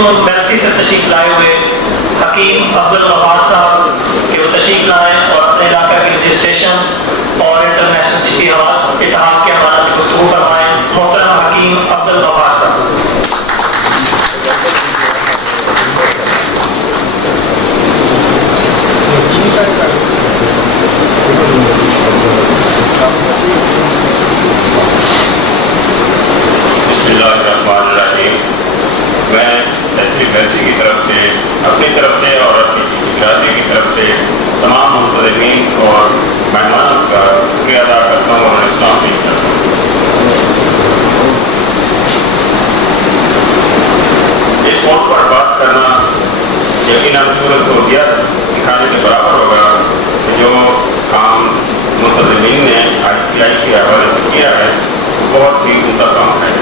ملسی سے تشریف لائے ہوئے حکیم عبدل صاحب کہ وہ تشریف لائیں اور اپنے علاقہ کے رجسٹریشن اور انٹرنیشنل چشتی اتحاد کے حوالے سے گفتگو فرمائیں. محترم حکیم عبدل صاحب. بسم اللہ الرحمن الرحیم. میں تحصیل ملسی کی طرف سے اپنی طرف سے اور اپنی چشتی برادری کی طرف سے تمام منتظمین اور مہمانوں کا شکریہ ادا کرتا ہوں اور اسلام پیش کرتا ہوں. اس موضوع پر بات کرنا یقیناً صورت کو دیا دکھانے کے برابر ہوگا کہ جو کام منتظمین نے ICI کے حوالے سے کیا ہے بہت ہی عمدہ کام ہے.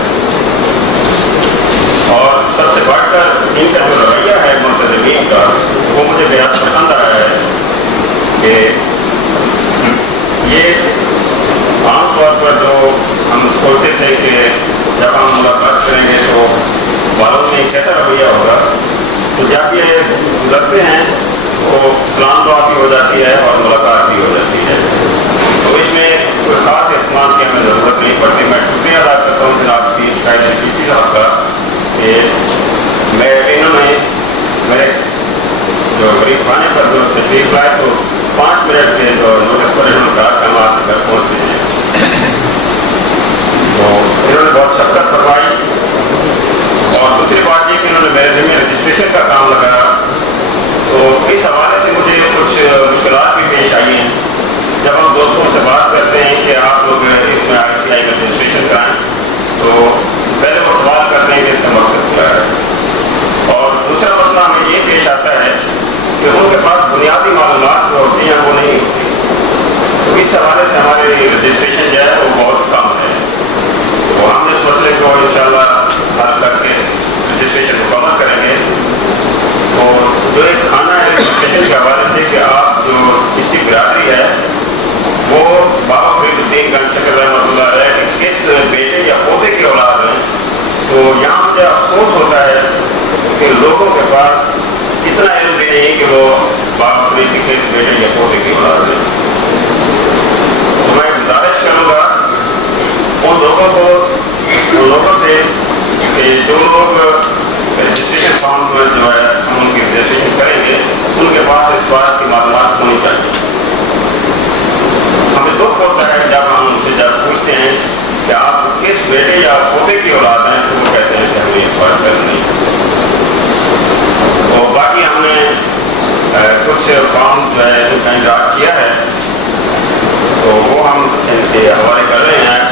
اور سب سے بڑھ کر ان کا جو رویہ ہے منتظمین کا وہ مجھے بے حد پسند آیا ہے کہ یہ عام طور پر جو ہم سوچتے تھے کہ جب ہم ملاقات کریں گے تو والوں میں کیسا رویہ ہوگا، تو جب یہ گزرتے ہیں تو سلام دعا بھی ہو جاتی ہے اور ملاقات بھی ہو جاتی ہے. تو اس میں کوئی خاص اہتمام کی ہمیں ضرورت نہیں پڑتی. میں شکریہ ادا کرتا ہوں جناب کی شاید چشتی صاحب کا کہ انہوں نے میرے جو غریب خانے پر جو تشریف لائے تو 5 منٹ کے جو نوٹس پر انہوں نے کہا کہ ہم آپ کے گھر پہنچ گئے ہیں. تو انہوں نے بہت شفقت فرمائی. اور دوسری بات یہ کہ انہوں نے میرے ذمہ رجسٹریشن کا کام لگایا. تو اس حوالے سے مجھے کچھ مشکلات بھی پیش آئی ہیں. جب ہم دوستوں سے بات کرتے ہیں کہ آپ لوگ اس میں ICI کا رجسٹریشن کرائیں تو پہلے وہ سوال کرتے ہیں کہ اس کا مقصد کیا ہے. اور دوسرا مسئلہ ہمیں یہ پیش آتا ہے کہ ان کے پاس بنیادی معلومات جو ہوتی ہیں وہ نہیں ہوتی. تو اس حوالے سے ہماری رجسٹریشن جو ہے وہ بہت کم ہے. تو ہم اس مسئلے کو انشاءاللہ حل کر کے رجسٹریشن مکمل کریں گے. اور جو ایک کھانا ہے رجسٹریشن کے حوالے سے کہ آپ جو چشتی برادری ہے وہ بابا فرید الدین رحمۃ اللہ علیہ کہ کس بیٹے یا پوتے کی اولاد ہیں. تو یہاں مجھے افسوس ہوتا ہے کہ لوگوں کے پاس اتنا علم بھی نہیں کہ وہ بابا فرید کے کس بیٹے یا پوتے کی اولاد ہیں. تو میں گزارش کروں گا ان لوگوں سے کہ جو لوگ رجسٹریشن فارم پر جو ہے ہم ان کی رجسٹریشن کریں گے ان کے پاس اس بات کی معلومات ہونی چاہیے. ہمیں دکھ ہوتا ہے جب ہم ان سے جب پوچھتے ہیں کہ آپ کس بیٹے یا پوتے کی اولاد ہیں تو وہ کہتے ہیں کہ ہمیں اس بات کرنی. تو باقی ہم نے کچھ فارم جو ہے ان کا انتظار کیا ہے تو وہ ہم ان کے حوالے کر رہے ہیں.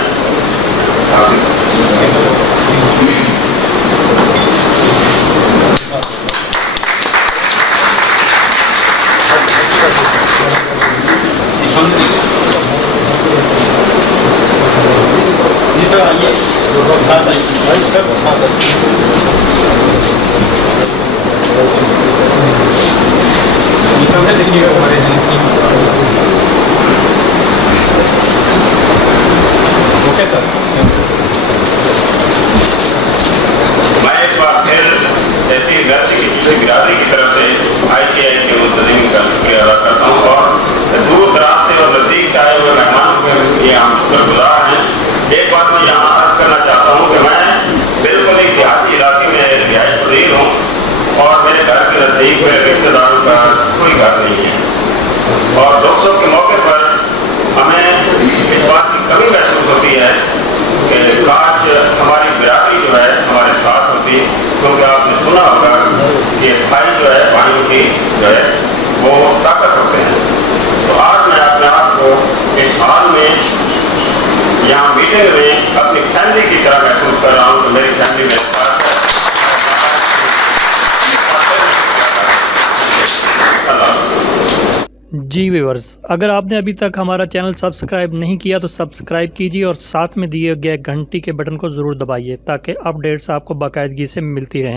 میں ایک بار پھر تحصیل ملسی کی چشتی برادری کی طرف سے ICI کے منتظمین کا شکریہ ادا کرتا ہوں اور دور دراز سے اور نزدیک سے آئے ہوئے مہمانوں کے یہ ہم شکر گزار ہیں. ایک بات میں یہاں عرض کرنا چاہتا ہوں کہ میں بالکل ہی دیہاتی علاقے میں رہائش پذیر ہوں اور میرے گھر کے نزدیک میرے رشتے داروں کا کوئی گھر نہیں ہے. اور 200 کے موقع پر ہمیں اس بات کی کمی محسوس ہوتی ہے کہ کاش ہماری برادری جو ہے ہمارے ساتھ ہوتی. کیونکہ آپ نے سنا ہوگا کہ بھائی جو ہے بھائیوں کی جو ہے وہ طاقت ہوتے ہیں. تو آج میں اپنے آپ کو اس حال میں یہاں میٹنگ میں اپنی فیملی کی طرح محسوس کر رہا ہوں کہ میری فیملی میرے ساتھ ہے. جی ویورز، اگر آپ نے ابھی تک ہمارا چینل سبسکرائب نہیں کیا تو سبسکرائب کیجیے اور ساتھ میں دیے گئے گھنٹی کے بٹن کو ضرور دبائیے تاکہ اپڈیٹس آپ کو باقاعدگی سے ملتی رہیں.